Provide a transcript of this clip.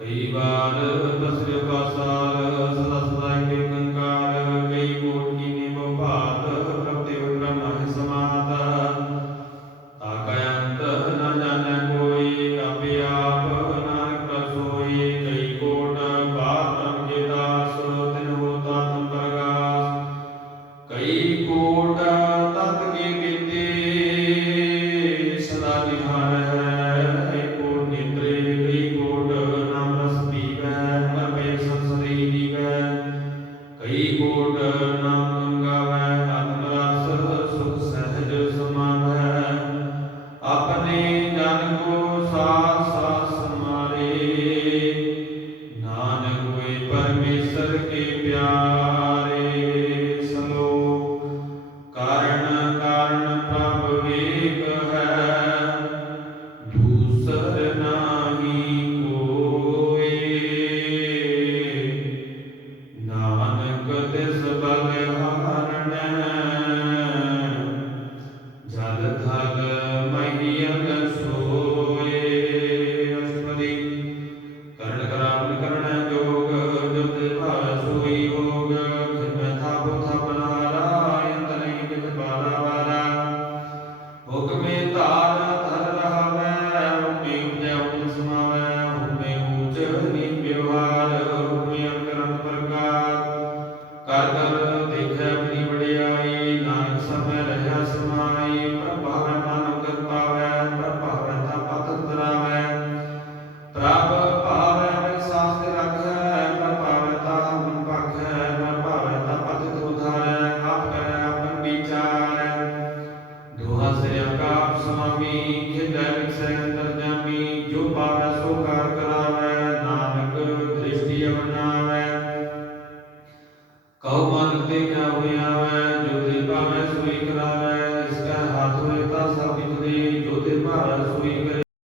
ਕਈ ਵਾਰ ਬਸਰ ਪਾਸਾਲ ਸਦਾ ਸਦਾ ਕੇ ਕੰਕਾਰ ਕਈ ਕੋਟੀ ਨੇ ਬਭਾਤ ਪ੍ਰਤੇ ਉਤਰਮ ਹੈ ਸਮਾਤ। ਤਾਕਯੰਤ ਨ ਜਾਣੈ ਕੋਈ, ਆਪੇ ਆਪ ਨਾਨਕ ਪ੍ਰਸੋਈ ਕਈ ਕੋਟ ਬਾਤ ਕੇ ਦਾਸ, ਤਿਨ ਹੋਤਾ ਤੰਬਰਗਾਸ ਕਈ ਕੋ ਕਈ ਕੋਟ ਨਾਮ ਗਾਵੇ ਅਤਰਸ ਸੁਖ ਸਹਿਜ ਸਮਾਵੈ ਆਪਣੇ ਜਨ ਕੋ ਸਾਥ ਸਾਥ ਸਮਾਰੇ, ਨਾਨਕ ਹੋਏ ਪਰਮੇਸ਼ਰ ਕੇ ਪਿਆਰ। ਧਾਰ ਧਰ ਰਹਾਵੈ ਹੁਕਮੇ ਉਪਜੈ ਹੁਕਮ ਸਮਾਵੈ ਹੁਕਮੇ ਸਮਾਮੀ ਖਿਦੈ ਵਿਖਸੈ ਅੰਤਰ ਜਾਮੀ, ਜੋ ਪਾਵੈ ਸੋ ਕਾਰ ਕਰਾਵੈ, ਨਾਨਕ ਦ੍ਰਿਸ਼ਟੀ ਅਵਨਾਵੈ ਕਉ ਮਨ ਤੇ ਕਿਆ ਹੋਇਆਵੈ ਜੋ ਤੇ ਭਾਵੈ ਸੋਈ ਕਰਾਵੈ, ਇਸ ਕਾ ਹੱਥ ਹੋਏ ਤਾ ਸਭ ਦੇ, ਜੋ ਤੇ ਭਾਵੈ